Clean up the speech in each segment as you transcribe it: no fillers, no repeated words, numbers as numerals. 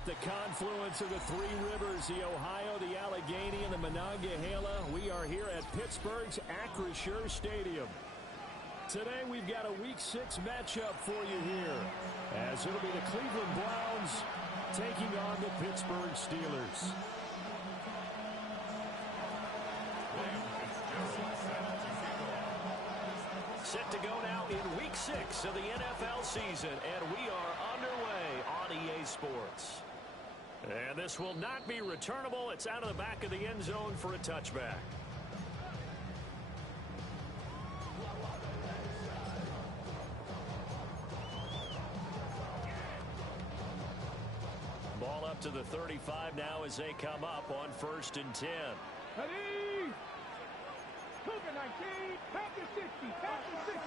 At the confluence of the three rivers, the Ohio, the Allegheny, and the Monongahela, we are here at Pittsburgh's Acrisure Stadium. Today we've got a Week 6 matchup for you here, as it'll be the Cleveland Browns taking on the Pittsburgh Steelers. Set to go now in Week 6 of the NFL season, and we are underway on EA Sports. And this will not be returnable. It's out of the back of the end zone for a touchback. Ball up to the 35 now as they come up on 1st and 10. Ready? Cougar 19, Packers 60, Packers 60.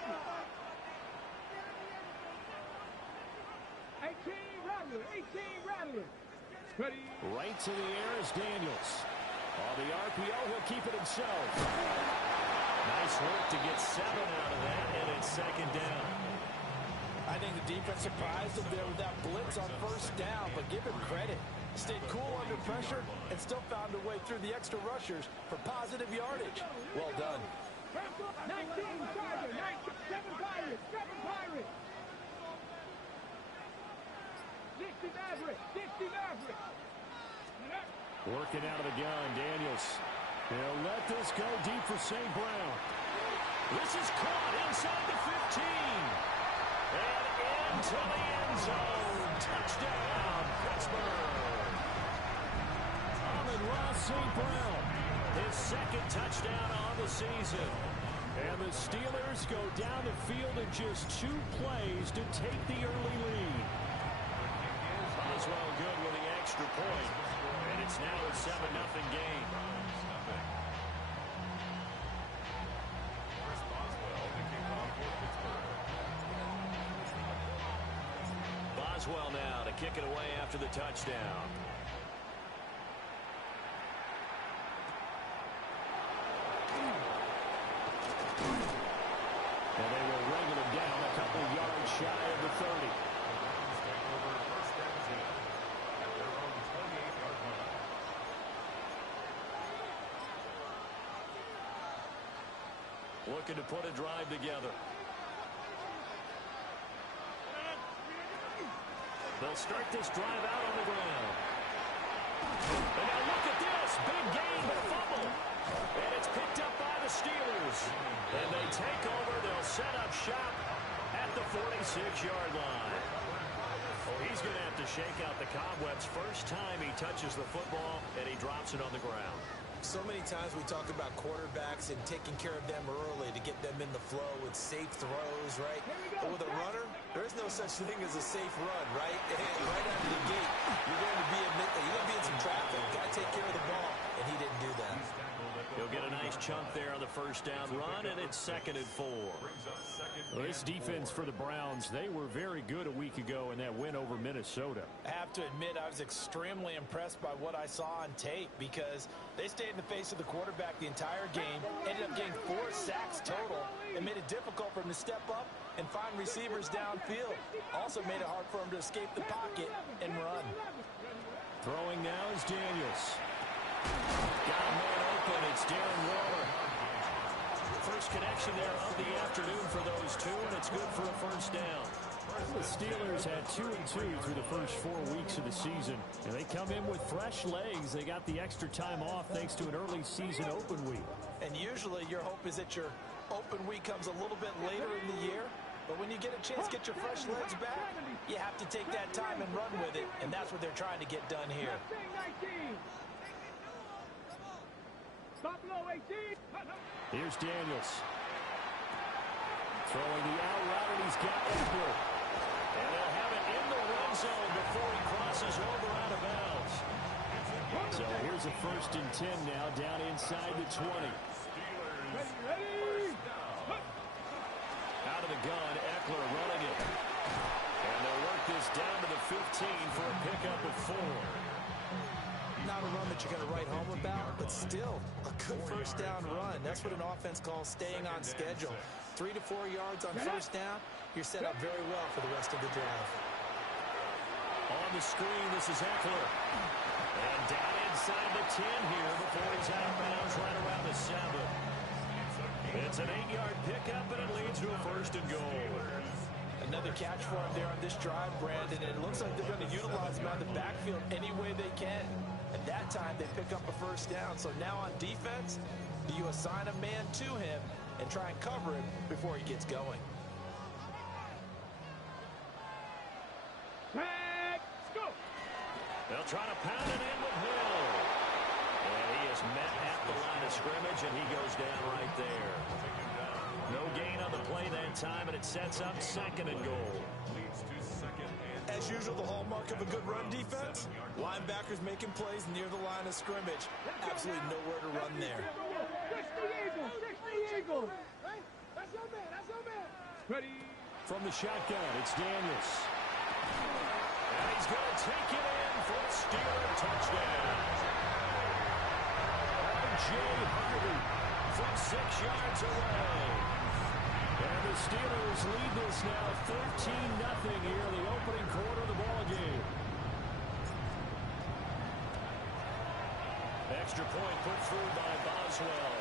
18 Rattler, 18 Rattler. Ready? Right to the air is Daniels. On the RPO, he'll keep it himself. Nice work to get 7 out of that, and it's 2nd down. I think the defense surprised him there with that blitz on 1st down, but give him credit. Stayed cool under pressure and still found a way through the extra rushers for positive yardage. Well done. 19 Tiger, 7 Pirates, 7 Pirates. 60 Maverick, 60 Maverick. Working out of the gun, Daniels. He'll let this go deep for St. Brown. This is caught inside the 15. And into the end zone. Touchdown, Pittsburgh. Amon-Ra St. Brown, his 2nd touchdown on the season. And the Steelers go down the field in just 2 plays to take the early lead. Boswell good with the extra point. And it's now a 7-0 game. Boswell now to kick it away after the touchdown. And they will wrangle him down a couple yards shy of the 30. Looking to put a drive together. They'll start this drive out on the ground. And now look at this. Big gain, but fumble. And it's picked up by the Steelers. And they take over. They'll set up shop at the 46-yard line. Oh, he's going to have to shake out the cobwebs. First time he touches the football, and he drops it on the ground. So many times we talk about quarterbacks and taking care of them early to get them in the flow with safe throws, right? But with a runner, there is no such thing as a safe run, right? Right out of the gate, you're going to be in some traffic. Got to take care of the ball, and he didn't do that. He'll get a nice chunk there on the 1st down run, and it's 2nd and 4. Well, this defense for the Browns, they were very good a week ago in that win over Minnesota. I have to admit, I was extremely impressed by what I saw on tape because they stayed in the face of the quarterback the entire game, ended up getting 4 sacks total, and made it difficult for him to step up and find receivers downfield. Also made it hard for him to escape the pocket and run. Throwing now is Daniels. Got a man open. It's Darren Waller. First connection there of the afternoon for those two, and it's good for a 1st down. The Steelers had 2-2 through the first 4 weeks of the season, and they come in with fresh legs. They got the extra time off thanks to an early season open week. And usually your hope is that your open week comes a little bit later in the year. But when you get a chance to get your fresh legs back, you have to take that time and run with it, and that's what they're trying to get done here. Here's Daniels. Throwing the out route, and he's got Eckler. And they'll have it in the red zone before he crosses over out of bounds. So here's a 1st and 10 now, down inside the 20. Ready? Out of the gun, Eckler running it. And they'll work this down to the 15 for a pickup of 4. Not a run that you're going to write home about, but still a good 1st down run. That's what an offense calls staying on schedule. 3 to 4 yards on 1st down, you're set up very well for the rest of the drive. On the screen, this is Eckler. And down inside the 10 here before he's out of bounds right around the 7. It's an 8-yard pickup, and it leads to a 1st and goal. Another catch for him there on this drive, Brandon, and it looks like they're going to utilize him out of the backfield any way they can. And that time, they pick up a 1st down. So now on defense, do you assign a man to him and try and cover him before he gets going? Let's go. They'll try to pound it in with Hill. And he is met at the line of scrimmage, and he goes down right there. No gain on the play that time, and it sets up 2nd and goal. As usual, the hallmark of a good run defense, linebackers making plays near the line of scrimmage. Absolutely nowhere to run there. Fix the Eagles. Fix the Eagles. Hey, that's your man. That's your man. Ready. From the shotgun, it's Daniels. And he's going to take it in for a Steeler touchdown. Jay Harvey from 6 yards away. And the Steelers lead this now 13-0 here in the opening quarter of the ballgame. Extra point put through by Boswell.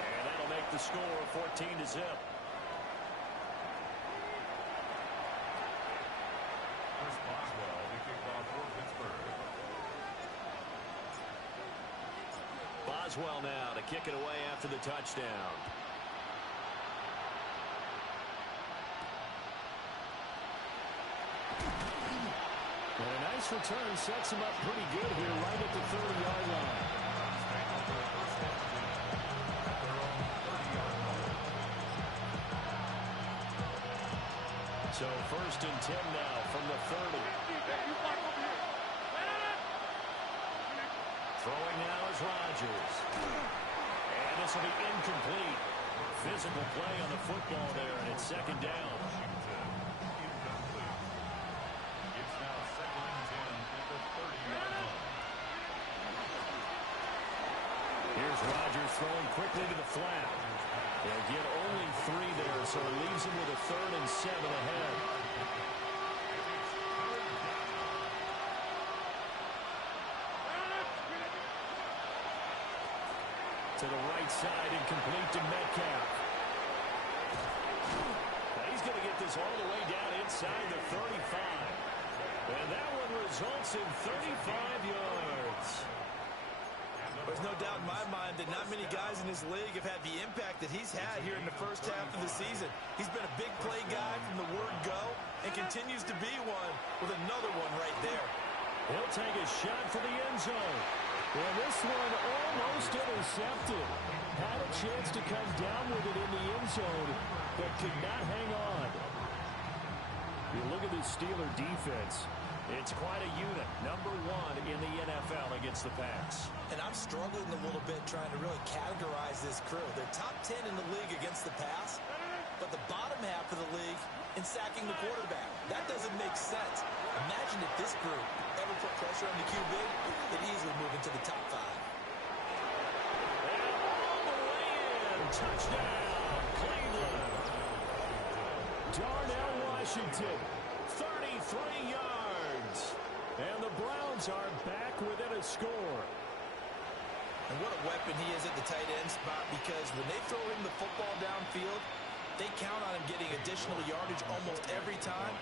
And that'll make the score 14-0. Boswell now to kick it away after the touchdown. And a nice return sets him up pretty good here right at the 30-yard line. So 1st and 10 now from the 30. Throwing now is Rodgers. And this will be incomplete. Physical play on the football there, and it's 2nd down. Here's Rodgers throwing quickly to the flat. They'll get only 3 there, so it leaves him with a 3rd and 7 ahead. To the right side, incomplete to Metcalf. Now he's going to get this all the way down inside the 35. And that one results in 35 yards. There's no doubt in my mind that not many guys in this league have had the impact that he's had here in the first half of the season. He's been a big play guy from the word go and continues to be one with another one right there. He'll take a shot for the end zone. Well, this one almost intercepted. Had a chance to come down with it in the end zone, but could not hang on. You look at this Steeler defense. It's quite a unit. Number 1 in the NFL against the pass. And I'm struggling a little bit trying to really categorize this crew. They're top 10 in the league against the pass, but the bottom half of the league in sacking the quarterback. That doesn't make sense. Imagine if this group ever put pressure on the QB, they'd easily move into the top 5. And all the way in. Touchdown, Cleveland. Darnell Washington, 33 yards. And the Browns are back within a score. And what a weapon he is at the tight end spot, because when they throw him the football downfield, they count on him getting additional yardage almost every time.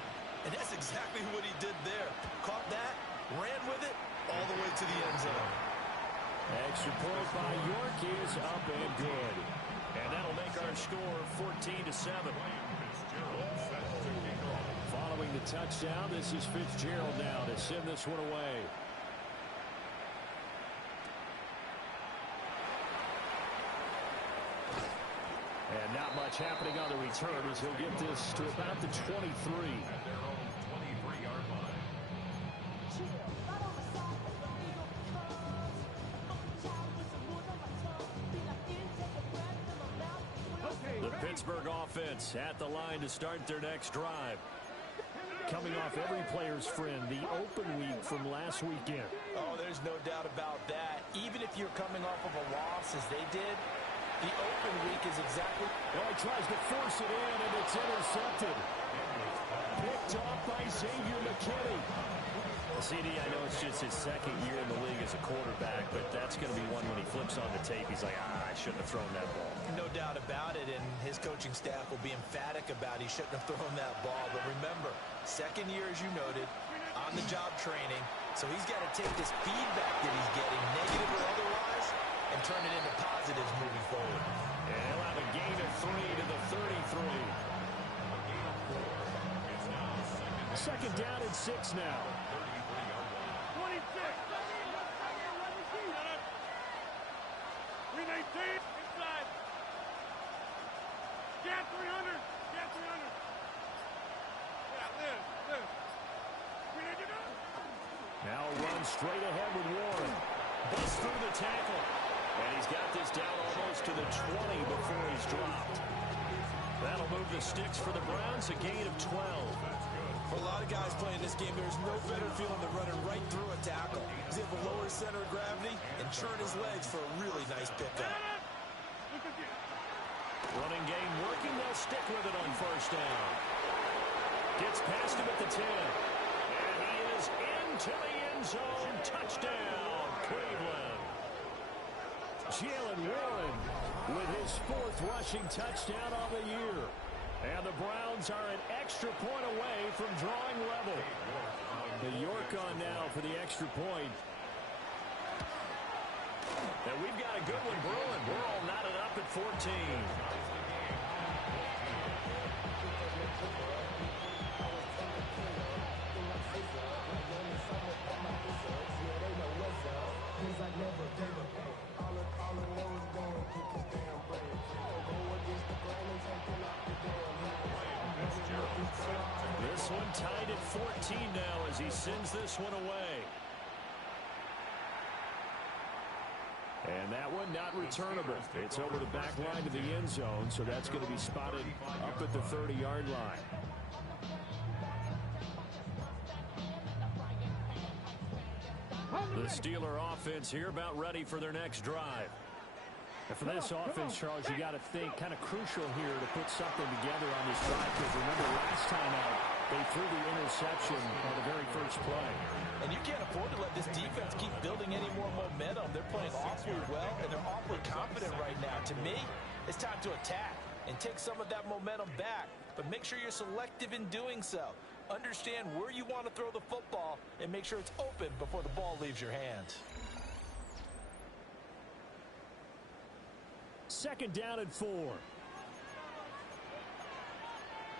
And that's exactly what he did there. Caught that, ran with it, all the way to the end zone. Extra point by York is up and good. And that'll make our score 14-7. Following the touchdown, this is Fitzgerald now to send this one away. And not much happening on the return as he'll get this to about the 23. The Pittsburgh offense at the line to start their next drive. Coming off every player's friend, the open week from last weekend. Oh, there's no doubt about that. Even if you're coming off of a loss as they did, the open week is exactly... Oh, he tries to force it in, and it's intercepted. Picked off by Xavier McKinney. CD, I know it's just his second year in the league as a quarterback, but that's going to be one when he flips on the tape. He's like, I shouldn't have thrown that ball. No doubt about it, and his coaching staff will be emphatic about he shouldn't have thrown that ball. But remember, second year, as you noted, on-the-job training, so he's got to take this feedback that he's getting, negative or otherwise, and turn it into positives moving forward. And he'll have a gain of 3 to the 33. Second down and 6 now. 26. 319. Inside. Get 300. Get 300. Yeah, live. 399. Now a run straight ahead with Warren. Busts through the tackle. And he's got this down almost to the 20 before he's dropped. That'll move the sticks for the Browns, a gain of 12. For a lot of guys playing this game, there's no better feeling than running right through a tackle. He's able to lower his center of gravity and churn his legs for a really nice pickup. Running game working. They'll stick with it on first down. Gets past him at the 10. And he is into the end zone. Touchdown, Cleveland. Jalen Warren with his 4th rushing touchdown on the year. And the Browns are an extra point away from drawing level. The York on now for the extra point. And we've got a good one brewing. We're all knotted up at 14. This one tied at 14 now as he sends this one away. And that one not returnable. It's over the back line to the end zone, so that's going to be spotted up at the 30-yard line. The Steeler offense here about ready for their next drive. And for this offense, Charles, you got to think kind of crucial here to put something together on this drive, because remember last time out they threw the interception on the very first play. And you can't afford to let this defense keep building any more momentum. They're playing awfully well, and they're awfully confident right now. To me, it's time to attack and take some of that momentum back, but make sure you're selective in doing so. Understand where you want to throw the football and make sure it's open before the ball leaves your hands. Second down and 4.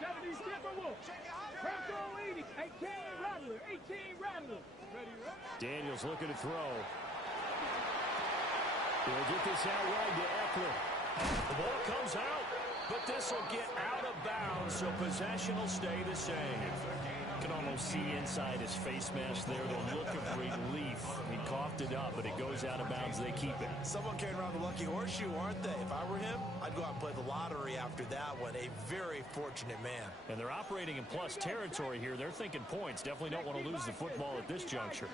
70 Timberwolves. Franco 80. 18 Rattler. 18 Rattler. Ready, right? Daniels looking to throw. He'll get this out wide to Eckler. The ball comes out, but this will get out of bounds, so possession will stay the same. You can almost see inside his face mask there the look of relief. He coughed it up, but it goes out of bounds. They keep it. Someone carrying around the lucky horseshoe, aren't they? If I were him, I'd go out and play the lottery after that one. A very fortunate man. And they're operating in plus territory here. They're thinking points. Definitely don't want to lose the football at this juncture.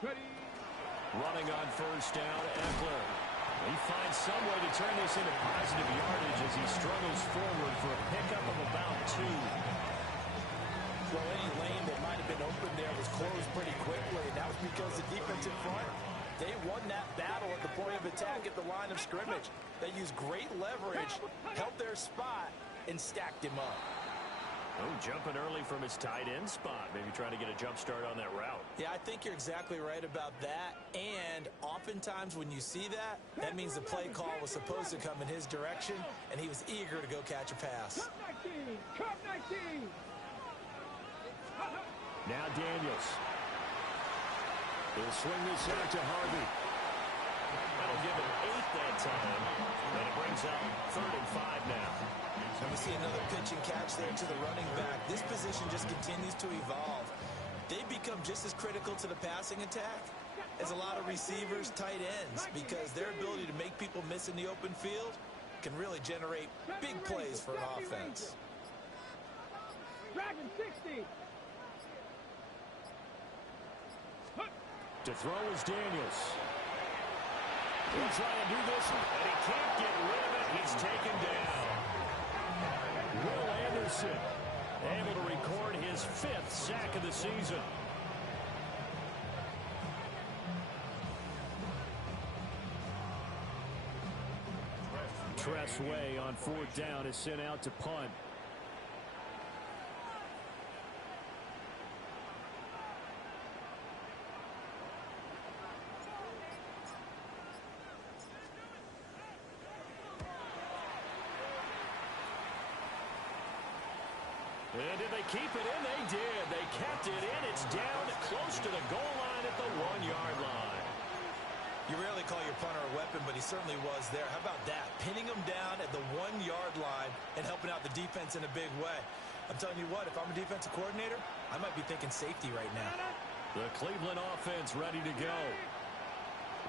Running on first down, Eckler. He finds some way to turn this into positive yardage as he struggles forward for a pickup of about 2. Well, any lane that might have been open there was closed pretty quickly, and that was because the defense in front, they won that battle at the point of attack at the line of scrimmage. They used great leverage, held their spot, and stacked him up. Oh, jumping early from his tight end spot. Maybe trying to get a jump start on that route. Yeah, I think you're exactly right about that. And oftentimes when you see that, that means the play call was supposed to come in his direction, and he was eager to go catch a pass. Cup 19. Now Daniels. He'll swing this out to Harvey. That'll give him 8 that time. And it brings up 3rd and 5 now. And we see another pitch and catch there to the running back. This position just continues to evolve. They become just as critical to the passing attack as a lot of receivers, tight ends, because their ability to make people miss in the open field can really generate big plays for an offense. Dragon 60. To throw is Daniels. He'll try and do this, and he can't get rid of it. He's taken down. Will Anderson able to record his 5th sack of the season. Tressway on 4th down is sent out to punt. And did they keep it in? They did. They kept it in. It's down close to the goal line at the 1-yard line. You rarely call your punter a weapon, but he certainly was there. How about that? Pinning him down at the 1-yard line and helping out the defense in a big way. I'm telling you what, if I'm a defensive coordinator, I might be thinking safety right now. The Cleveland offense ready to go.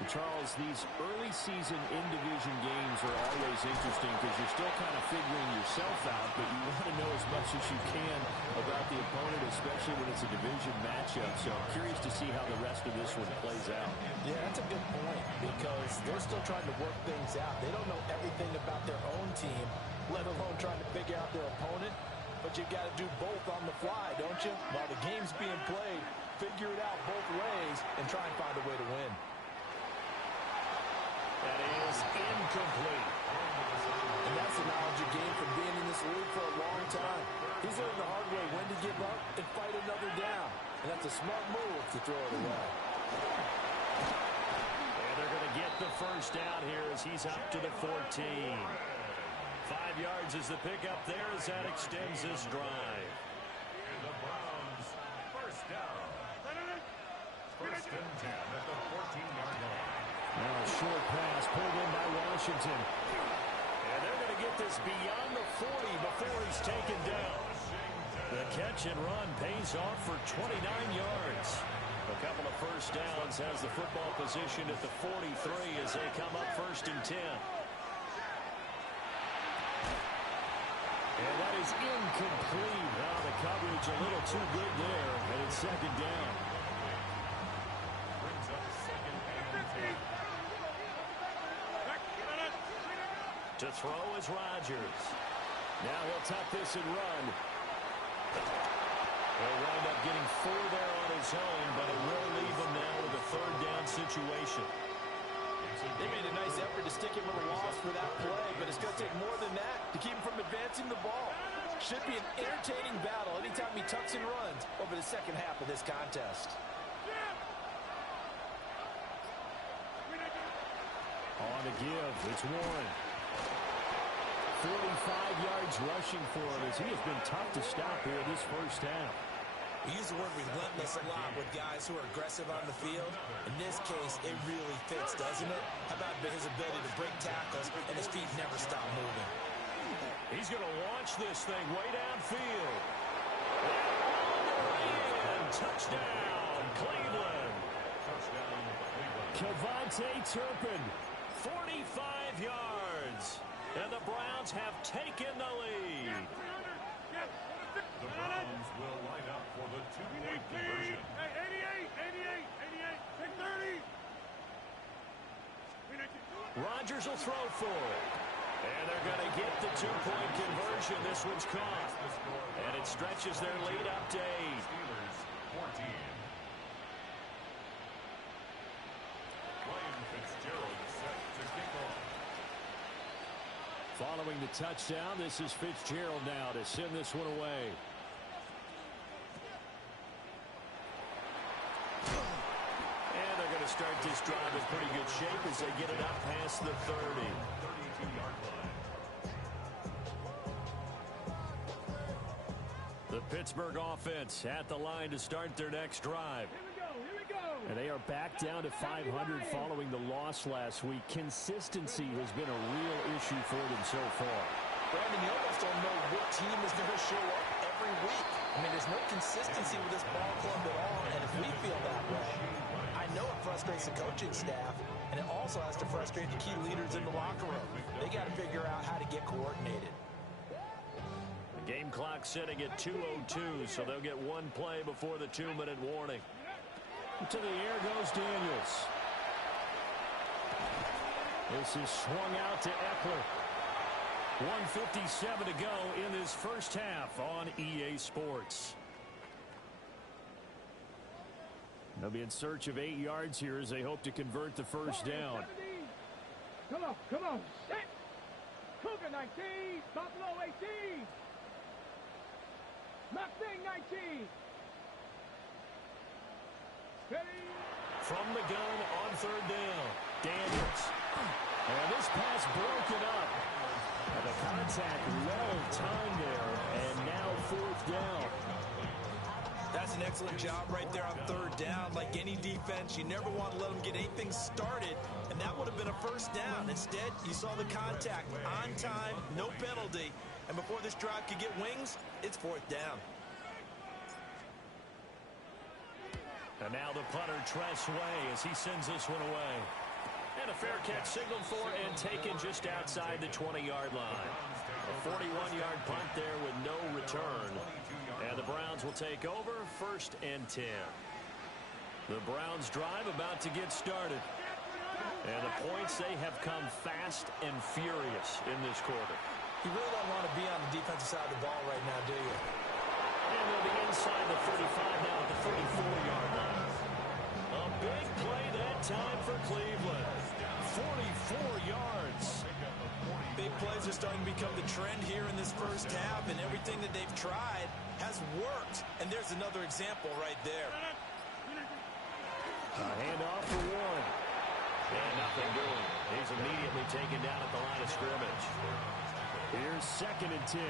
And Charles, these early season in-division games are always interesting because you're still kind of figuring yourself out, but you want to know as much as you can about the opponent, especially when it's a division matchup. So I'm curious to see how the rest of this one plays out. Yeah, that's a good point because they're still trying to work things out. They don't know everything about their own team, let alone trying to figure out their opponent. But you've got to do both on the fly, don't you? While the game's being played, figure it out both ways and try and find a way to win. That is incomplete. And that's the knowledge you gain from being in this league for a long time. He's learned the hard way when to give up and fight another down. And that's a smart move to throw it away. And they're going to get the first down here as he's up to the 14. 5 yards is the pickup there as that extends this drive. And the Browns, first down. First and 10 at the 14-yard line. Now a short pass pulled in by Washington. And they're going to get this beyond the 40 before he's taken down. The catch and run pays off for 29 yards. A couple of first downs has the football position at the 43 as they come up first and 10. And that is incomplete. Now the coverage a little too good there, and it's second down. Brings up second and 10. To throw is Rodgers. Now he'll tuck this and run. He'll wind up getting 4 there on his own, but it will leave him now with a third down situation. They made a nice effort to stick him with a loss for that play, but it's going to take more than that to keep him from advancing the ball. Should be an entertaining battle anytime he tucks and runs over the second half of this contest. On to give, it's Warren. 45 yards rushing for him as he has been tough to stop here this first half. We use the word relentless a lot with guys who are aggressive on the field. In this case, it really fits, doesn't it? How about his ability to break tackles and his feet never stop moving? He's going to launch this thing way downfield. And on the way in, touchdown, Cleveland. Kevontae Turpin, 45 yards. And the Browns have taken the lead. The Browns will line up for the two-point conversion. Hey, 88, 30. Rodgers will throw for it. And they're going to get the two-point conversion. This one's caught. And it stretches their lead up to 8. Steelers 14. Ryan Fitzgerald set to kick off. Following the touchdown, this is Fitzgerald now to send this one away. And they're going to start this drive in pretty good shape as they get it up past the 30. 32-yard line. The Pittsburgh offense at the line to start their next drive. Here we go. And they are back down to 500 following the loss last week. Consistency has been a real issue for them so far. Brandon, you almost don't know what team is going to show up every week. I mean, there's no consistency with this ball club at all, and if we feel that way, I know it frustrates the coaching staff, and it also has to frustrate the key leaders in the locker room. They got to figure out how to get coordinated. The game clock sitting at 2:02, so they'll get one play before the 2-minute warning. To the air goes Daniels. This is swung out to Eckler. 1:57 to go in this first half on EA Sports. They'll be in search of 8 yards here as they hope to convert the first down. Come on. Set. Cougar 19. Buffalo 18. Mustang 19. Ready? From the gun on third down, Daniels. And this pass broken up. And the contact well timed there, and now fourth down. That's an excellent job right there on third down. Like any defense, you never want to let them get anything started, and that would have been a first down. Instead, you saw the contact on time, no penalty, and before this drive could get wings, it's fourth down. And now the punter, Tress Way, as he sends this one away. And a fair catch signaled for and taken just outside the 20-yard line. A 41-yard punt there with no return. And the Browns will take over, 1st and 10. The Browns drive about to get started. And the points, they have come fast and furious in this quarter. You really don't want to be on the defensive side of the ball right now, do you? And they'll be inside the 35 now at the 34-yard line. A big play that time for Cleveland. 44 yards. Big plays are starting to become the trend here in this first half, and everything that they've tried has worked. And there's another example right there. A handoff for Warren. And nothing doing. He's immediately taken down at the line of scrimmage. Here's 2nd and 10.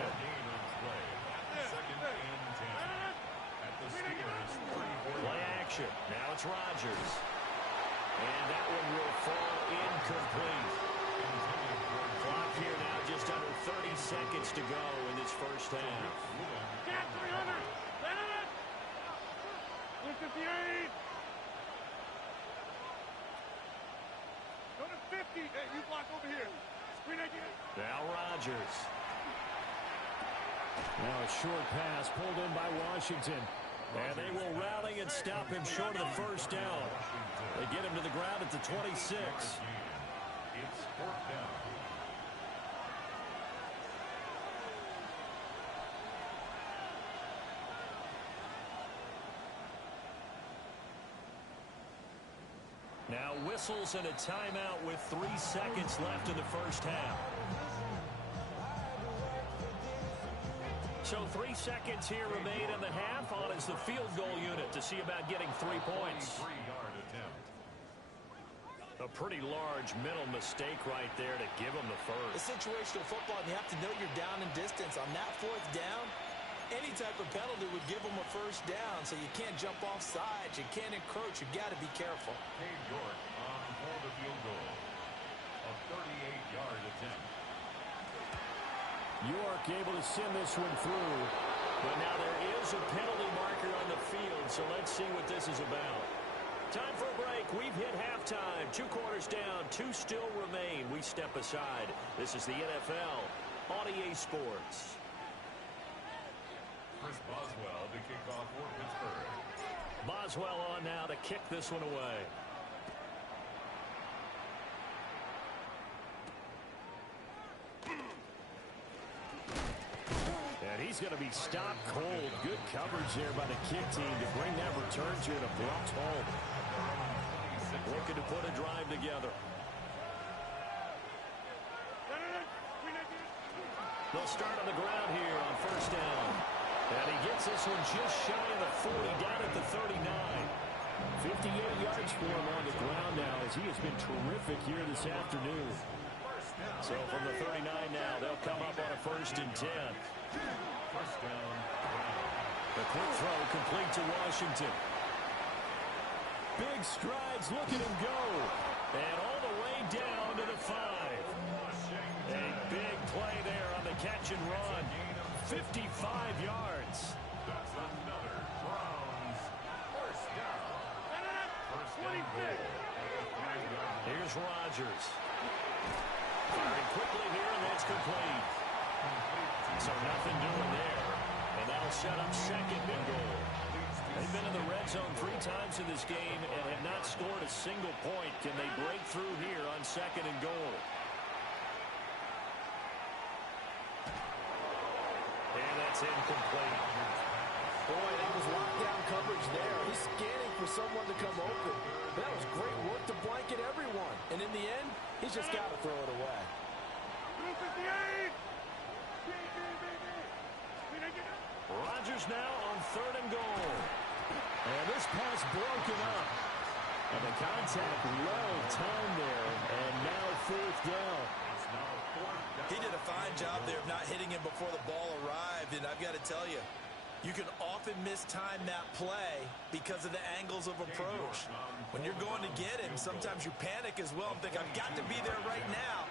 Play action. Now it's Rodgers. And that one will fall incomplete. Clock here now just under 30 seconds to go in this first half. Get 300. 158. Go to 50. Hey, you block over here. Screen again. Now Rodgers. Now a short pass pulled in by Washington. And they will rally and stop him short of the first down. They get him to the ground at the 26. It's 4th down. Now whistles and a timeout with 3 seconds left in the first half. So 3 seconds here remain in the half. On is the field goal unit to see about getting 3 points. 3-yard attempt. A pretty large mental mistake right there to give him the first. It's situational football, and you have to know you're down in distance. On that 4th down, any type of penalty would give them a first down, so you can't jump off sides. You can't encroach. You've got to be careful. Cade York on for the field goal. A 38-yard attempt. York able to send this one through. But now there is a penalty marker on the field, so let's see what this is about. Time for a break. We've hit halftime. 2 quarters down. 2 still remain. We step aside. This is the NFL on EA Sports. Chris Boswell to kick off for Pittsburgh. Boswell on now to kick this one away. And he's going to be stopped cold. Good coverage there by the kick team to bring that return to an abrupt home. Looking to put a drive together. They'll start on the ground here on first down. And he gets this one just shy of the 40, down at the 39. 58 yards for him on the ground now, as he has been terrific here this afternoon. So from the 39 now, they'll come up on a 1st and 10. First down. The quick throw complete to Washington. Big strides, look at him go. And all the way down to the 5. A big play there on the catch and run. 55 yards. That's another Browns first down. First and goal. Here's Rodgers. Firing quickly here, and that's complete. So nothing doing there. And that'll set up 2nd and goal. They've been in the red zone 3 times in this game and have not scored a single point. Can they break through here on 2nd and goal? And that's incomplete. Boy, that was lockdown coverage there. He's scanning for someone to come open. That was great work to blanket everyone. And in the end, he's just got to throw it away. Rodgers now on 3rd and goal. And this pass broken up. And the contact well timed there. And now 4th down. He did a fine job there of not hitting him before the ball arrived. And I've got to tell you, you can often mistime that play because of the angles of approach. When you're going to get him, sometimes you panic as well and think, I've got to be there right now.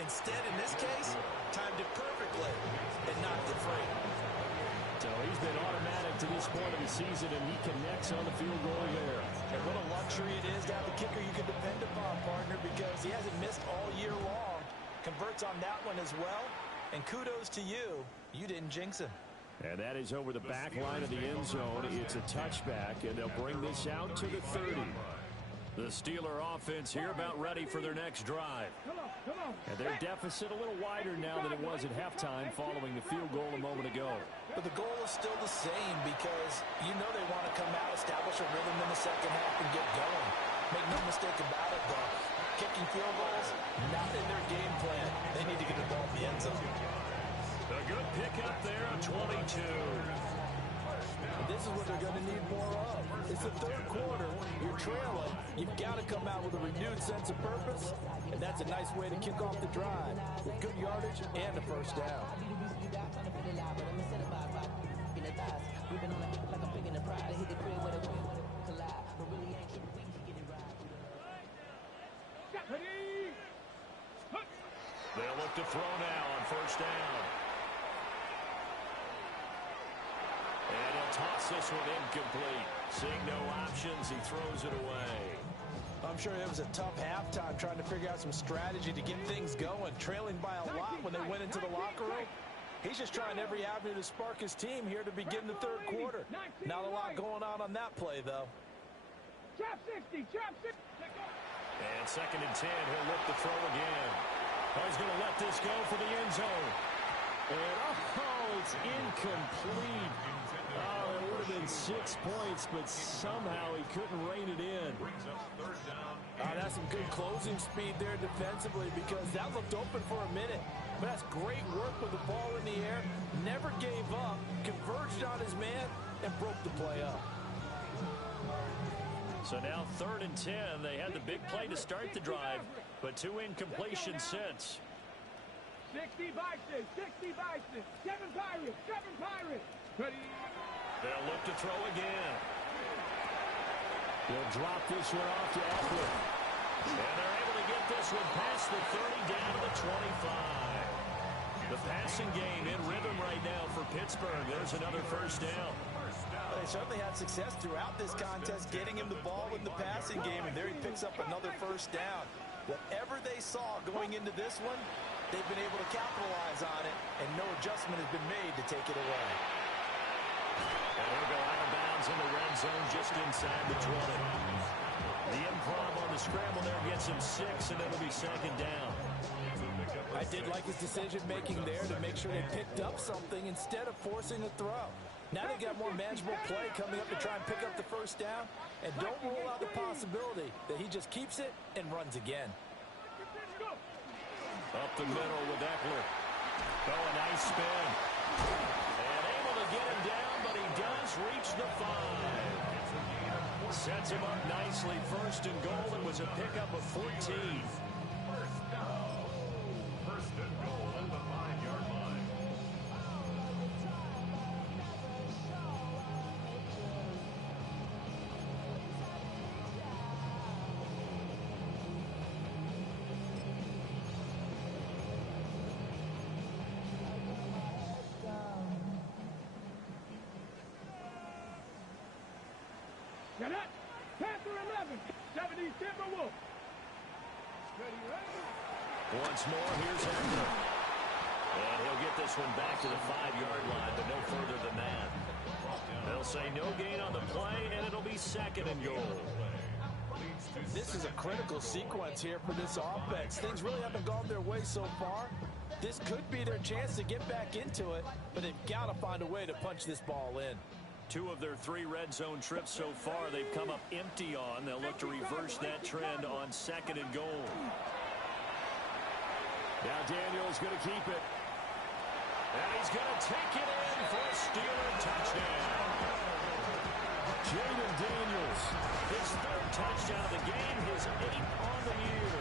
Instead, in this case, timed it perfectly and knocked it free. So he's been automatic to this point of the season, and he connects on the field goal there. And what a luxury it is to have a kicker you can depend upon, partner, because he hasn't missed all year long. Converts on that one as well. And kudos to you. You didn't jinx him. And that is over the back line of the end zone. It's a touchback, and they'll bring this out to the 30. The Steeler offense here about ready for their next drive. And their deficit a little wider now than it was at halftime following the field goal a moment ago. But the goal is still the same because you know they want to come out, establish a rhythm in the second half, and get going. Make no mistake about it, though. Kicking field goals, not in their game plan. They need to get the ball in the end zone. A good pickup there on 22. This is what they're going to need more of. It's the 3rd quarter. You're trailing. You've got to come out with a renewed sense of purpose, and that's a nice way to kick off the drive with good yardage and a 1st down. They'll look to throw now on 1st down. And he'll toss this one incomplete. Seeing no options, he throws it away. I'm sure it was a tough halftime trying to figure out some strategy to get things going. Trailing by a lot when they went into the locker room. He's just trying every avenue to spark his team here to begin the 3rd quarter. Not a lot going on that play, though. Trap 60, trap 60. And 2nd and 10, he'll look to throw again. He's going to let this go for the end zone. And, it's incomplete. Oh, it would have been 6 points, but somehow he couldn't rein it in. That's some good closing speed there defensively because that looked open for a minute. But that's great work with the ball in the air. Never gave up, converged on his man, and broke the play up. So now 3rd and 10. They had the big play to start the drive, but 2 incompletions since. 60 Bison, 60 Bison. 7 Pirates, 7 Pirates. They'll look to throw again. They'll drop this one off to Eckler. And they're able to get this one past the 30 down to the 25. The passing game in rhythm right now for Pittsburgh. There's another 1st down. They certainly had success throughout this contest getting him the ball in the passing game, and there he picks up another 1st down. Whatever they saw going into this one, they've been able to capitalize on it, and no adjustment has been made to take it away. And he'll go out of bounds in the red zone just inside the 20. The improv on the scramble there gets him 6, and it'll be 2nd down. I did like his decision-making there to make sure they picked up something instead of forcing a throw. Now they got more manageable play coming up to try and pick up the 1st down, and don't rule out the possibility that he just keeps it and runs again. Up the middle with Eckler. Oh, a nice spin. And able to get him down, but he does reach the 5. Sets him up nicely. 1st and goal. It was a pickup of 14. 1st and goal at the 5-yard line. Got it. Panther 11. 70 Timberwolves. Once more, here's Eckler. And he'll get this one back to the 5-yard line, but no further than that. They'll say no gain on the play, and it'll be 2nd and goal. This is a critical sequence here for this offense. Things really haven't gone their way so far. This could be their chance to get back into it, but they've got to find a way to punch this ball in. 2 of their 3 red zone trips so far they've come up empty on. They'll look to reverse that trend on 2nd and goal. Now Daniels going to keep it. And he's going to take it in for a Steeler touchdown. Jaden Daniels, his third touchdown of the game, his 8th on the year.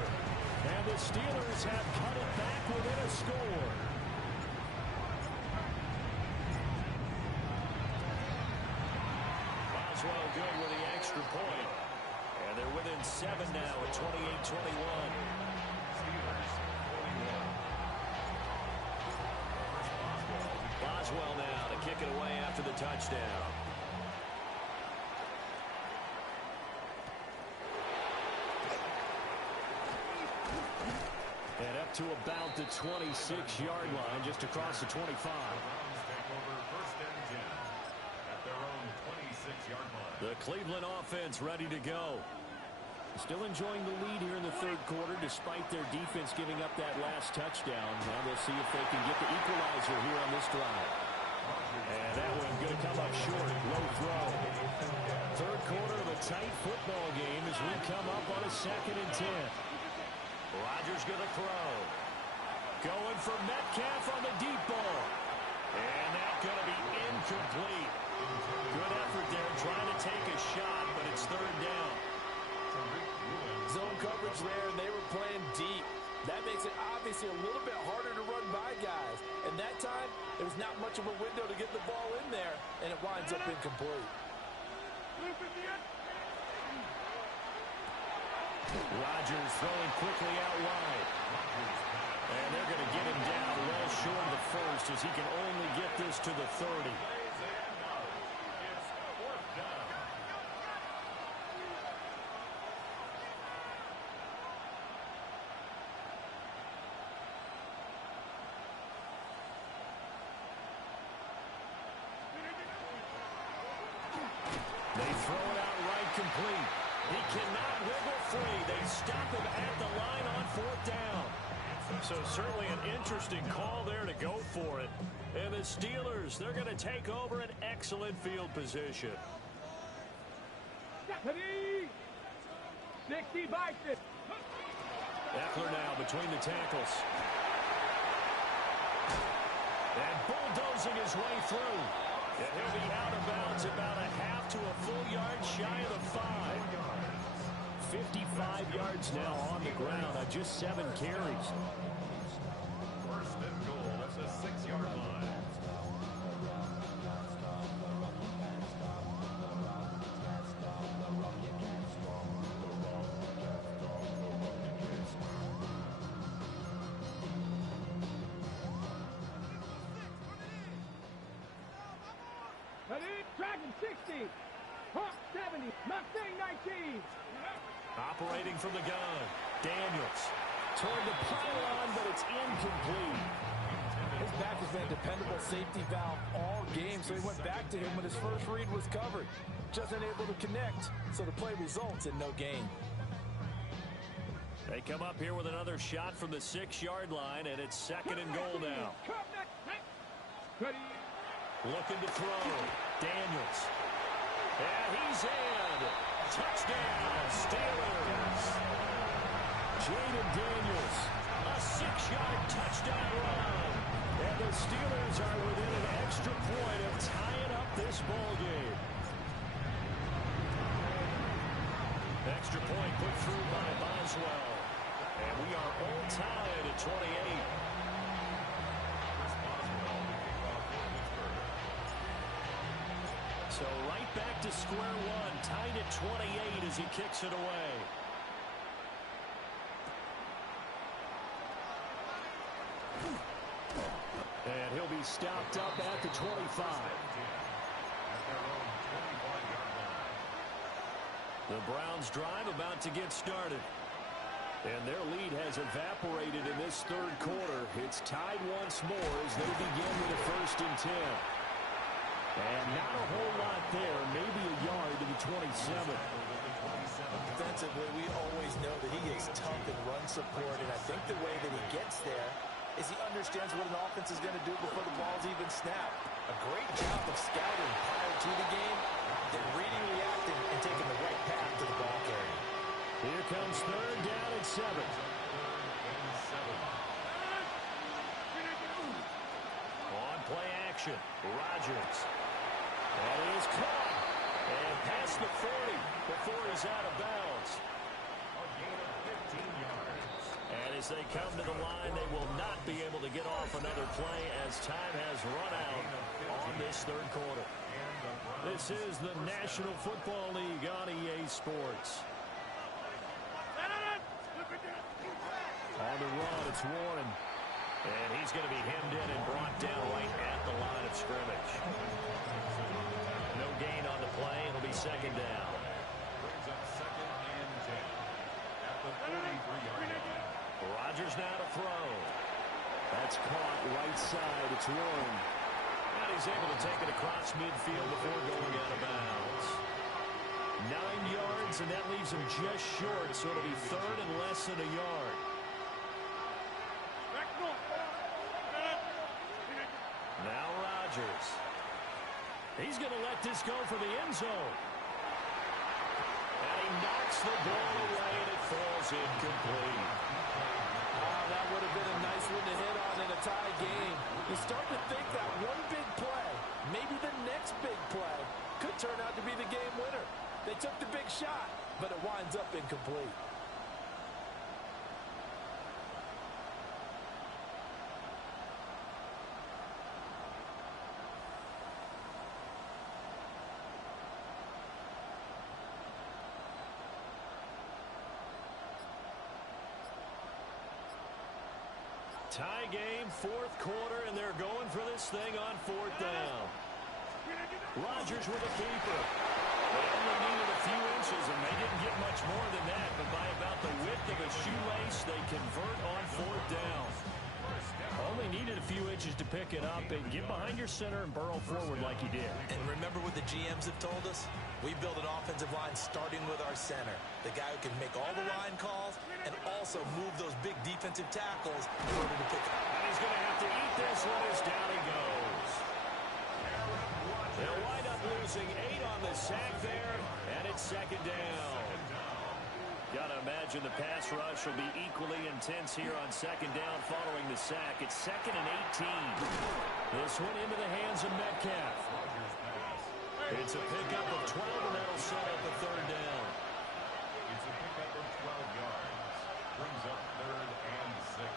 And the Steelers have cut it back within a score. Boswell good with the extra point. And they're within 7 now at 28-21. Boswell now to kick it away after the touchdown. And up to about the 26-yard line, just across the 25. Take over first and 10 at their own 26-yard line. The Cleveland offense ready to go. Still enjoying the lead here in the third quarter despite their defense giving up that last touchdown. Now they'll see if they can get the equalizer here on this drive. And that one going to come up short. Low throw. Third quarter of a tight football game as we come up on a 2nd and 10. Rodgers going to throw. Going for Metcalf on the deep ball. And that's going to be incomplete. Good effort there trying to take a shot, but it's 3rd down. Zone coverage there, and they were playing deep. That makes it obviously a little bit harder to run by guys. And that time, there was not much of a window to get the ball in there, and it winds up incomplete. Rodgers throwing quickly out wide. And they're going to get him down well short of the first as he can only get this to the 30. They throw it out right complete. He cannot wiggle free. They stop him at the line on 4th down. So certainly an interesting call there to go for it. And the Steelers, they're going to take over an excellent field position. 60 by 50. Eckler now between the tackles. And bulldozing his way through. And he'll be out of bounds about a half to a full yard shy of the 5. 55 yards now on the ground on just 7 carries. First and goal at the 6-yard line. Dragon 60. Hawk 70. Mustang 19. Operating from the gun. Daniels. Toward the pylon, but it's incomplete. His back has been a dependable safety valve all game, so he went back to him when his first read was covered. Just unable to connect, so the play results in no gain. They come up here with another shot from the 6-yard line, and it's 2nd and goal now. Looking to throw. Daniels. And he's in. Touchdown, Steelers. Jaden Daniels. A 6-yard touchdown run. And the Steelers are within an extra point of tying up this ball game. Extra point put through by Boswell. And we are all tied at 28. So right back to square one, tied at 28 as he kicks it away. And he'll be stopped up at the 25. The Browns drive about to get started. And their lead has evaporated in this third quarter. It's tied once more as they begin with a 1st and 10. And not a whole lot there, maybe a yard to the 27. Defensively, we always know that he is tough in run support, and I think the way that he gets there is he understands what an offense is going to do before the ball's even snapped. A great job of scouting prior to the game, then reading, reacting, and taking the right path to the ball carrier. Here comes 3rd down and 7. action. Rodgers. And he is caught. And past the 40 before he's out of bounds. A gain of 15 yards. And as they come to the line, they will not be able to get off another play as time has run out on this third quarter. This is the National Football League on EA Sports. On the run, it's Warren. And he's going to be hemmed in and brought down right at the line of scrimmage. No gain on the play. It'll be second down. Brings up 2nd and 10 at the 43-yard line. Rodgers now to throw. That's caught right side. It's Warren. And he's able to take it across midfield before going out of bounds. 9 yards, and that leaves him just short, so it'll be third and less than a yard. Now Rodgers. He's going to let this go for the end zone. And he knocks the ball away, and it falls incomplete. That would have been a nice one to hit on in a tie game. You start to think that one big play, maybe the next big play, could turn out to be the game winner. They took the big shot, but it winds up incomplete. Tie game, fourth quarter, and they're going for this thing on fourth down. Rodgers with a keeper. They only needed a few inches, and they didn't get much more than that, but by about the width of a shoelace, they convert on fourth down. Only needed a few inches to pick it up and get behind your center and burrow forward like he did. And remember what the GMs have told us? We build an offensive line starting with our center, the guy who can make all the line calls and also move those big defensive tackles in order to pick up. And he's going to have to eat this one as down he goes. They'll wind up losing 8 on the sack there, and it's second down. Got to imagine the pass rush will be equally intense here on second down following the sack. It's 2nd and 18. This one into the hands of Metcalf. It's a pickup of 12, and that'll set up a third down. It's a pickup of 12 yards. Brings up 3rd and 6.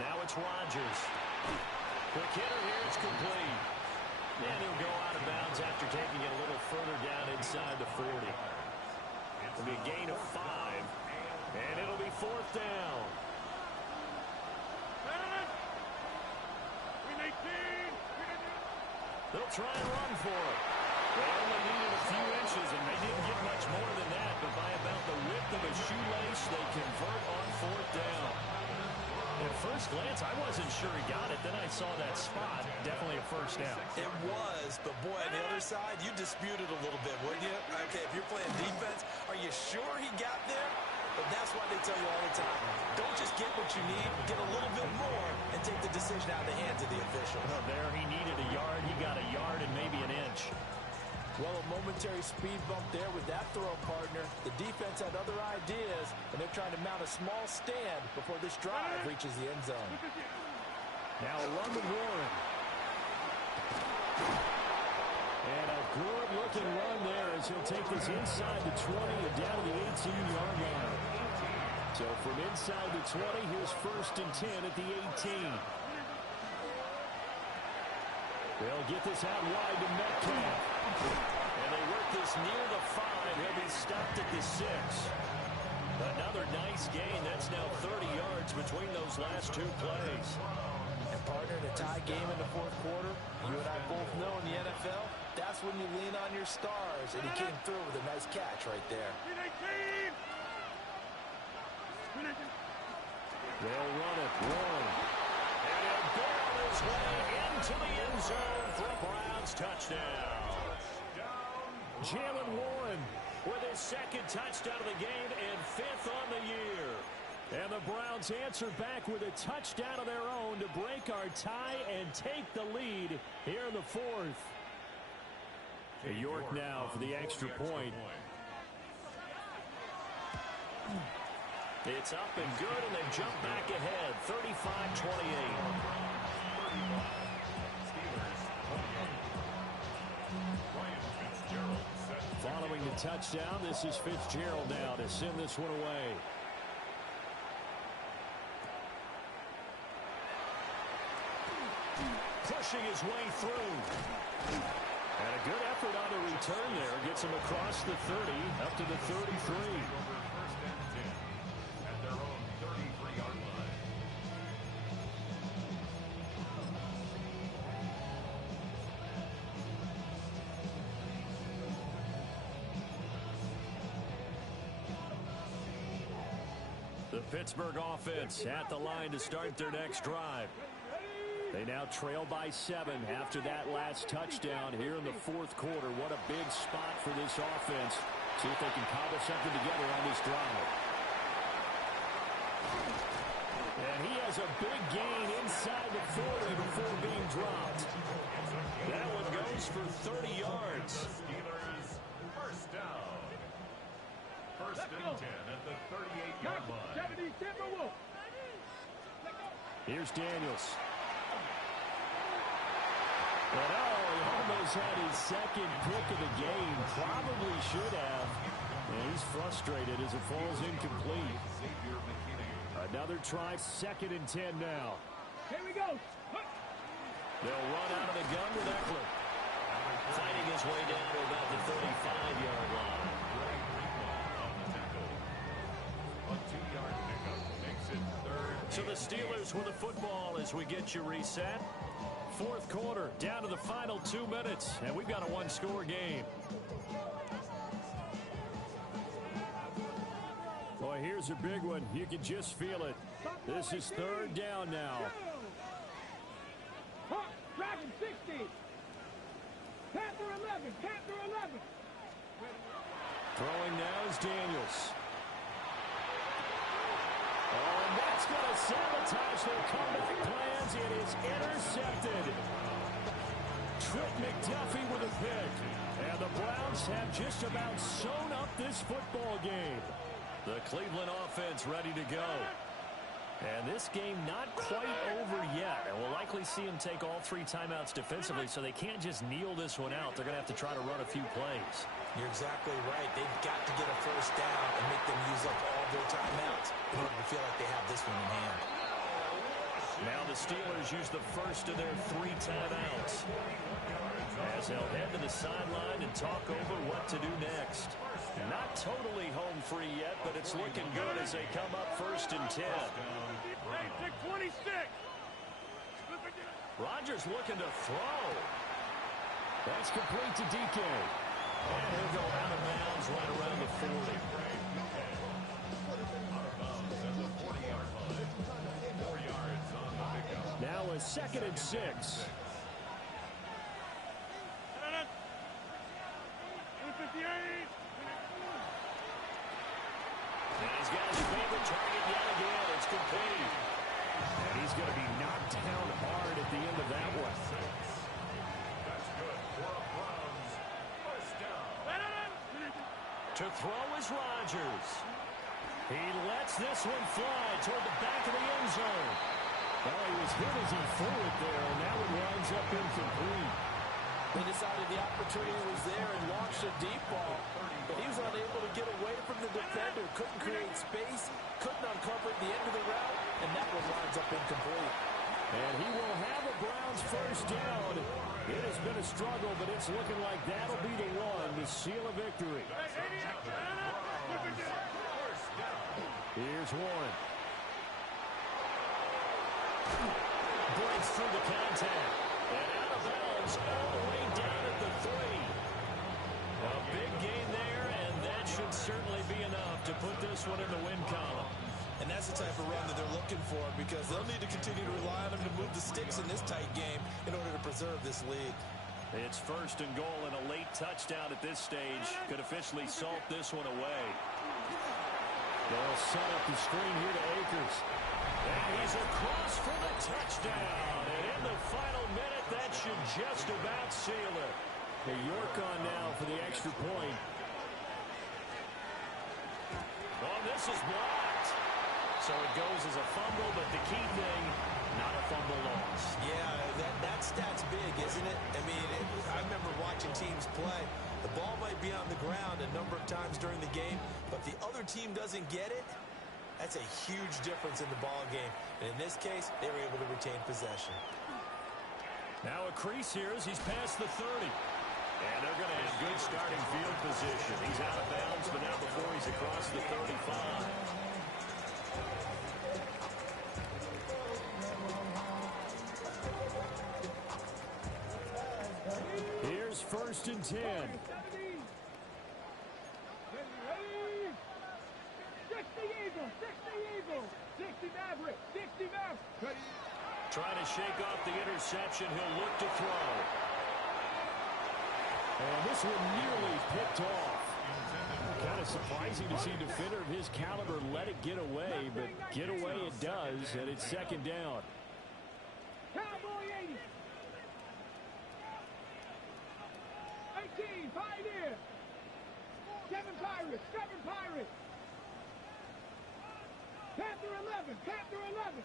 Now it's Rodgers. Quick hitter here, it's complete. And he'll go out of bounds after taking it a little further down inside the 40. It'll be a gain of 5, and it'll be fourth down. They'll try and run for it. They only needed a few inches, and they didn't get much more than that, but by about the width of a shoelace, they convert on fourth down. At first glance, I wasn't sure he got it. Then I saw that spot. Definitely a first down. It was, but boy, on the other side, you disputed a little bit, wouldn't you? Okay, if you're playing defense, are you sure he got there? But that's why they tell you all the time, don't just get what you need, get a little bit more, and take the decision out of the hands of the official. Well, there he needed a yard. He got a yard and maybe an inch. Well, a momentary speed bump there with that throw, partner. The defense had other ideas, and they're trying to mount a small stand before this drive reaches the end zone. Now a run with Warren. And a good-looking run there as he'll take this inside the 20 and down to the 18-yard line. So from inside the 20, here's 1st and 10 at the 18. They'll get this out wide to Metcalf. And they work this near the 5. He'll be stopped at the 6. Another nice gain. That's now 30 yards between those last 2 plays. And partner, in a tie game in the fourth quarter, you and I both know in the NFL, that's when you lean on your stars. And he came through with a nice catch right there. They'll run it. Warren. And he'll barrel his way into the end zone for a Browns touchdown. Jalen Warren with his 2nd touchdown of the game and 5th on the year. And the Browns answer back with a touchdown of their own to break our tie and take the lead here in the fourth. York now for the extra point. It's up and good, and they jump back ahead, 35-28. Following the touchdown, this is Fitzgerald now to send this one away. Pushing his way through. And a good effort on the return there. Gets him across the 30, up to the 33. The Pittsburgh offense at the line to start their next drive. They now trail by 7 after that last touchdown here in the fourth quarter. What a big spot for this offense. See if they can cobble something together on this drive. And he has a big gain inside the 40 before being dropped. That one goes for 30 yards. Steelers first down. First and 10 at the 38-yard line. Here's Daniels. And he almost had his second pick of the game. Probably should have. And he's frustrated as it falls incomplete. Another try, 2nd and 10 now. Here we go. They'll run out of the gun with Eckler. Fighting his way down to about the 35-yard line. So the Steelers with the football as we get you reset. Fourth quarter, down to the final 2 minutes, and we've got a one-score game. Boy, here's a big one. You can just feel it. This is 3rd down now. Dragon 60. Panther 11. Panther 11. Throwing now is Daniels. Oh, and that's going to sabotage their comeback plans. It is intercepted. Trent McDuffie with a pick. And the Browns have just about sewn up this football game. The Cleveland offense ready to go. And this game not quite over yet. And we'll likely see them take all 3 timeouts defensively, so they can't just kneel this one out. They're going to have to try to run a few plays. You're exactly right. They've got to get a first down and make them use up all their timeouts in order to feel like they have this one in hand. Now the Steelers use the first of their 3 timeouts, as they'll head to the sideline and talk over what to do next. Not totally home free yet, but it's looking good as they come up 1st and 10. 26. Rodgers looking to throw. That's complete to DK. And he'll go out of bounds right around the 40. Now a 2nd and 6. And he's got his favorite target yet again. It's complete. And he's going to be knocked down hard at the end of that one. That's good for a Browns first down. To throw is Rodgers. He lets this one fly toward the back of the end zone. Well, he was hit as he threw it there, and that one winds up incomplete. They decided the opportunity was there and launched a deep ball, but he was unable to get away from the defender, couldn't create space, couldn't uncover the end of the route, and that one winds up incomplete. And he will have a Browns first down. It has been a struggle, but it's looking like that'll be the one to seal a victory. Here's Warren. Breaks through the contact. And out of bounds all the way down at the 3. A big gain there, and that should certainly be enough to put this one in the win column. And that's the type of run that they're looking for, because they'll need to continue to rely on them to move the sticks in this tight game in order to preserve this lead. It's 1st and goal, and a late touchdown at this stage could officially salt this one away. They'll set up the screen here to Akers. And he's across for the touchdown. And in the final minute, that should just about seal it. The York on now for the extra point. Oh, this is blocked. So it goes as a fumble, but the key thing, not a fumble loss. Yeah, that stat's big, isn't it? I mean, I remember watching teams play. The ball might be on the ground a number of times during the game, but if the other team doesn't get it, that's a huge difference in the ball game. And in this case, they were able to retain possession. Now a crease here as he's past the 30. And they're going to have good starting field position. He's out of bounds, but now before he's across the 35. Here's 1st and 10. 60 Maverick. 60 Maverick. Trying to shake off the interception. He'll look to throw. And this one nearly picked off. Kind of surprising to see a defender of his caliber let it get away, but get away it does, and it's 2nd down. Cowboy 80. 18, Pioneer. 7 Pirates, 7 Pirates. Panther 11, Panther 11.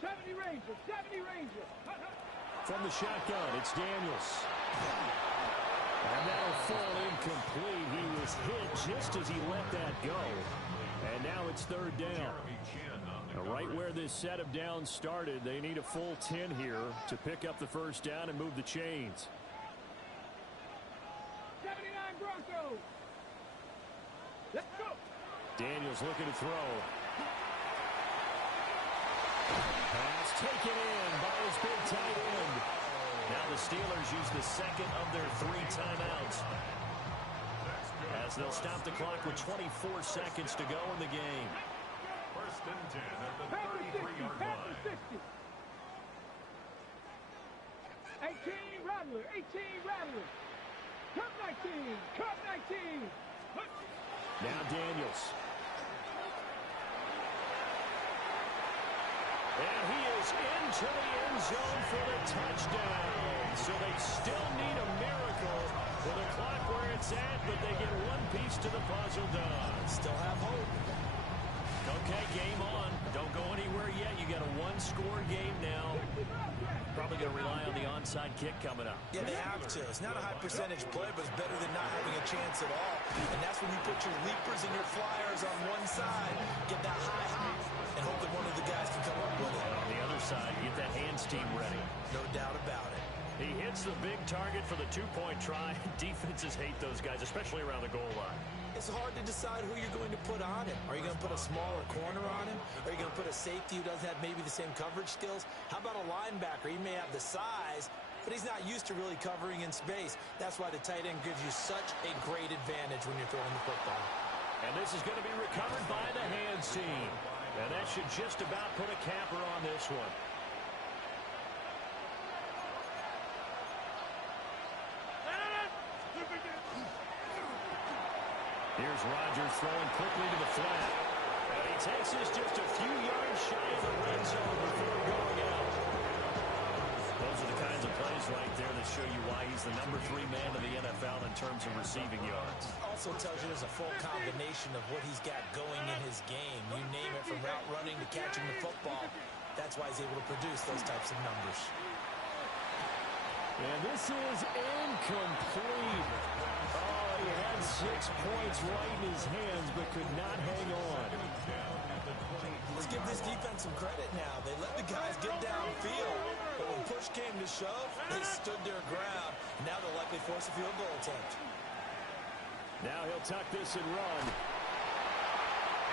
70 Rangers, 70 Rangers. From the shotgun, it's Daniels. And that'll fall incomplete. He was hit just as he let that go. And now it's 3rd down. Now, right where this set of downs started, they need a full 10 here to pick up the 1st down and move the chains. 79 Broncos. Let's go. Daniels looking to throw. Pass taken in by his big tight end. Now the Steelers use the 2nd of their 3 timeouts, as they'll stop the clock with 24 seconds to go in the game. 1st and 10 at the 33-yard line. 18 Rattler, 18 Rattler. Cup 19, Cup 19. Now Daniels. And he is into the end zone for the touchdown. So they still need a miracle with the clock where it's at, but they get one piece to the puzzle done. Still have hope. Okay, game on. Don't go anywhere yet. You got a 1-score game now. Probably going to rely on the onside kick coming up. Yeah, they have to. It's not a high percentage play, but it's better than not having a chance at all. And that's when you put your leapers and your flyers on one side, get that high hop, and hope that one of the guys can come up with it. And on the other side, get that hands team ready. No doubt about it. He hits the big target for the 2-point try. Defenses hate those guys, especially around the goal line. It's hard to decide who you're going to put on him. Are you going to put a smaller corner on him? Are you going to put a safety who doesn't have maybe the same coverage skills? How about a linebacker? He may have the size, but he's not used to really covering in space. That's why the tight end gives you such a great advantage when you're throwing the football. And this is going to be recovered by the hands team. And that should just about put a capper on this one. Here's Rodgers throwing quickly to the flat. And he takes this just a few yards shy of the red zone before going out. Those are the kinds of plays right there that show you why he's the number 3 man in the NFL in terms of receiving yards. Also tells you there's a full combination of what he's got going in his game. You name it, from route running to catching the football. That's why he's able to produce those types of numbers. And this is incomplete. Oh, he had 6 points right in his hands, but could not hang on. Let's give this defense some credit now. They let the guys get downfield, but when push came to shove, they stood their ground. And now they'll likely force a field goal attempt. Now he'll tuck this and run.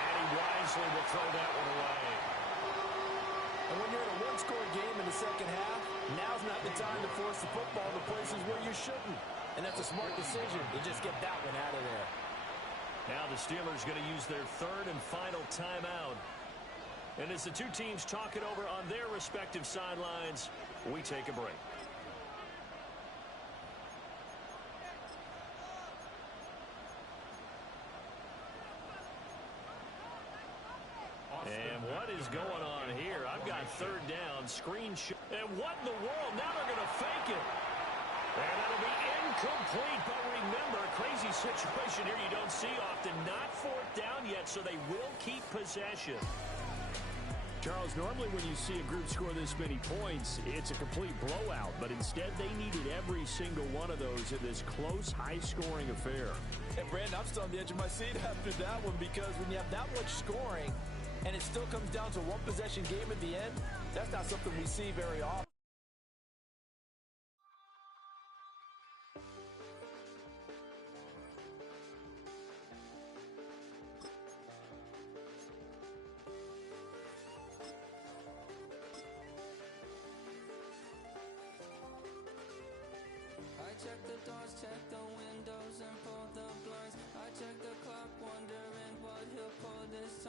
And he wisely will throw that one away. And when you're in a 1-score game in the second half, now's not the time to force the football to places where you shouldn't. And that's a smart decision to just get that one out of there. Now the Steelers going to use their 3rd and final timeout. And as the two teams talk it over on their respective sidelines, we take a break. third down. Screen shot. And what in the world? Now they're going to fake it. And it'll be incomplete. But remember, crazy situation here you don't see often. Not fourth down yet, so they will keep possession. Charles, normally when you see a group score this many points, it's a complete blowout. But instead, they needed every single one of those in this close, high-scoring affair. And, Brandon, I'm still on the edge of my seat after that one because when you have that much scoring and it still comes down to one possession game at the end, that's not something we see very often. Check the doors, check the windows, and pull the blinds. I check the clock, wondering what he'll pull this time.